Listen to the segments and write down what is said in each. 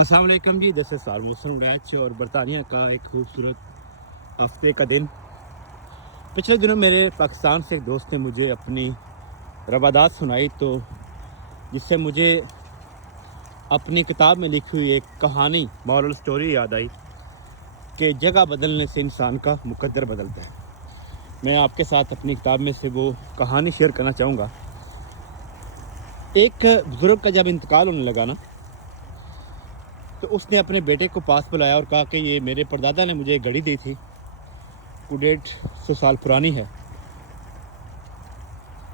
अस्सलाम वालेकुम जी। 10 साल मौसम रैच और बरतानिया का एक खूबसूरत हफ्ते का दिन। पिछले दिनों मेरे पाकिस्तान से एक दोस्त ने मुझे अपनी रवादात सुनाई, तो जिससे मुझे अपनी किताब में लिखी हुई एक कहानी, मॉरल स्टोरी याद आई कि जगह बदलने से इंसान का मुकद्दर बदलता है। मैं आपके साथ अपनी किताब में से वो कहानी शेयर करना चाहूँगा। एक बुज़ुर्ग का जब इंतकाल होने लगा ना, तो उसने अपने बेटे को पास बुलाया और कहा कि ये मेरे परदादा ने मुझे एक घड़ी दी थी, वो 150 साल पुरानी है,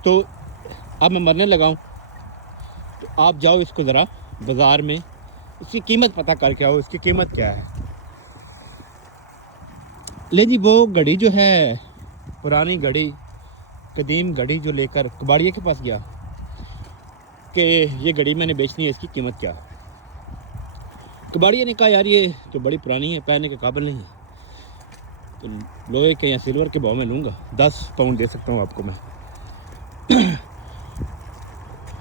तो अब मैं मरने लगा हूँ, तो आप जाओ इसको ज़रा बाज़ार में इसकी कीमत पता करके आओ, इसकी कीमत क्या है। ले जी, वो घड़ी जो है, पुरानी घड़ी, कदीम घड़ी जो लेकर कबाड़िए के पास गया कि ये घड़ी मैंने बेचनी है, इसकी कीमत क्या है। कबाड़िया ने कहा, यार ये तो बड़ी पुरानी है, पहनने के काबिल नहीं है, तो लोहे के या सिल्वर के भाव में लूँगा, 10 पाउंड दे सकता हूँ आपको मैं।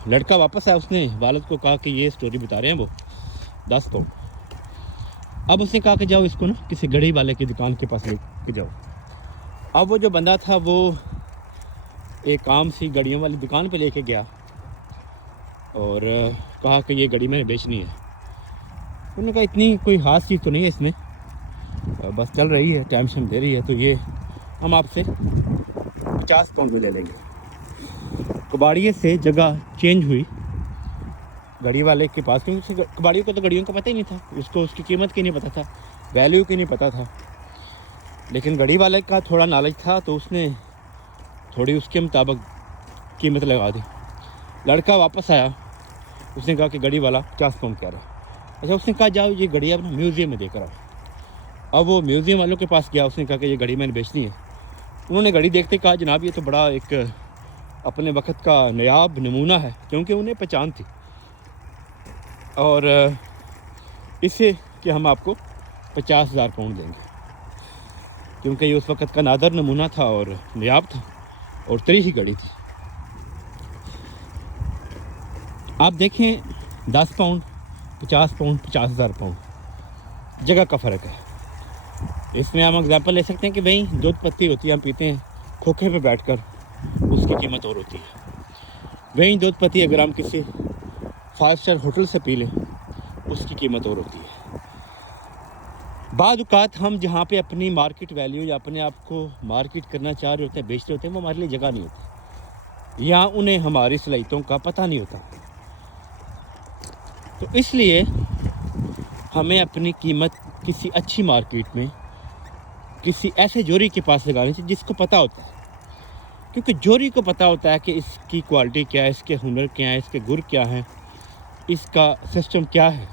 लड़का वापस आया, उसने वालिद को कहा कि ये स्टोरी बता रहे हैं वो 10 पाउंड। अब उसने कहा कि जाओ इसको ना किसी घड़ी वाले की दुकान के पास लेके जाओ। अब वो जो बंदा था वो एक आम सी घड़ियों वाली दुकान पे लेके गया और कहा कि ये घड़ी मैंने बेचनी है। उन्होंने कहा इतनी कोई खास चीज़ तो नहीं है इसमें, बस चल रही है, टाइम से दे रही है, तो ये हम आपसे 50 पाउंड में ले लेंगे। कबाड़िए से जगह चेंज हुई घड़ी वाले के पास, क्योंकि कबाड़ियों को तो घड़ियों का पता ही नहीं था, उसको उसकी कीमत की नहीं पता था, वैल्यू की नहीं पता था। लेकिन घड़ी वाले का थोड़ा नॉलेज था, तो उसने थोड़ी उसके मुताबिक कीमत लगा दी। लड़का वापस आया, उसने कहा कि घड़ी वाला 50 पाउंड कह रहा है। अच्छा, उसने कहा जाओ ये घड़ी अपना म्यूज़ियम में देकर आओ। अब वो म्यूज़ियम वालों के पास गया, उसने कहा कि ये घड़ी मैंने बेचनी है। उन्होंने घड़ी देखते कहा, जनाब ये तो बड़ा एक अपने वक्त का नायाब नमूना है, क्योंकि उन्हें पहचान थी, और इससे कि हम आपको 50,000 पाउंड देंगे, क्योंकि ये उस वक्त का नादर नमूना था और नायाब था और तरी ही घड़ी थी। आप देखें, 10 पाउंड, 50 पाउंड, 50,000 पाउंड, जगह का फ़र्क है। इसमें हम एग्जांपल ले सकते हैं कि भाई दूध पत्ती होती है, हम पीते हैं खोखे पे बैठकर, उसकी कीमत और होती है। वहीं दूध पत्ती अगर हम किसी 5 स्टार होटल से पी लें, उसकी कीमत और होती है। बाद औक़ात हम जहाँ पे अपनी मार्केट वैल्यू या अपने आप को मार्केट करना चाह रहे होते हैं, बेचते होते हैं, वो हमारे लिए जगह नहीं होती, या उन्हें हमारी सलाहियतों का पता नहीं होता। तो इसलिए हमें अपनी कीमत किसी अच्छी मार्केट में किसी ऐसे जोरी के पास लगानी चाहिए जिसको पता होता है, क्योंकि जोरी को पता होता है कि इसकी क्वालिटी क्या है, इसके हुनर क्या है, इसके गुर क्या हैं, इसका सिस्टम क्या है।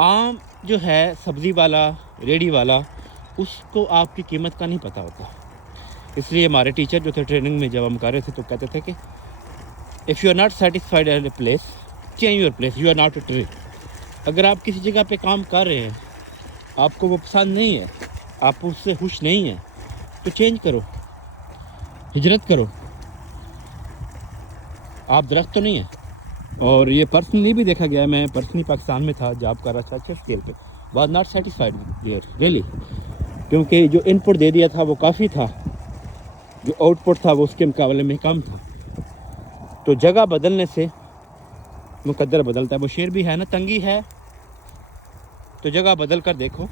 आम जो है सब्ज़ी वाला, रेडी वाला, उसको आपकी कीमत का नहीं पता होता। इसलिए हमारे टीचर जो थे ट्रेनिंग में जब हम कर रहे थे, तो कहते थे कि if you are not satisfied at a place, change your place, you are not a tree. अगर आप किसी जगह पे काम कर रहे हैं, आपको वो पसंद नहीं है, आप उससे खुश नहीं हैं, तो चेंज करो, हिजरत करो। आप दरख्त तो नहीं है। और ये पर्सनली भी देखा गया है, मैं पर्सनली पाकिस्तान में था, जॉब कर रहा था अच्छे स्केल पे, was not satisfied here really, क्योंकि जो इनपुट दे दिया था वो काफ़ी था, जो आउटपुट था वो उसके मुकाबले में कम था। तो जगह बदलने से मुकद्दर बदलता है। वो शेर भी है ना, तंगी है तो जगह बदल कर देखो,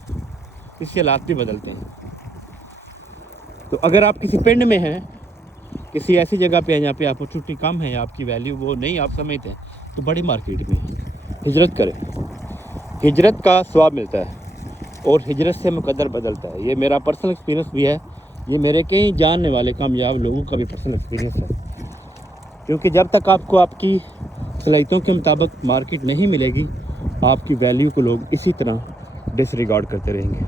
इससे हालात भी बदलते हैं। तो अगर आप किसी पिंड में हैं, किसी ऐसी जगह पे हैं जहाँ पे अपॉर्चुनिटी कम है, आपकी वैल्यू वो नहीं आप समझते हैं, तो बड़ी मार्केट में हिजरत करें। हिजरत का स्वाब मिलता है और हिजरत से मुकद्दर बदलता है। ये मेरा पर्सनल एक्सपीरियंस भी है, ये मेरे कई जानने वाले कामयाब लोगों का भी पर्सनल एक्सपीरियंस है, क्योंकि जब तक आपको आपकी सलाहियतों के मुताबिक मार्केट नहीं मिलेगी, आपकी वैल्यू को लोग इसी तरह डिसरिगार्ड करते रहेंगे।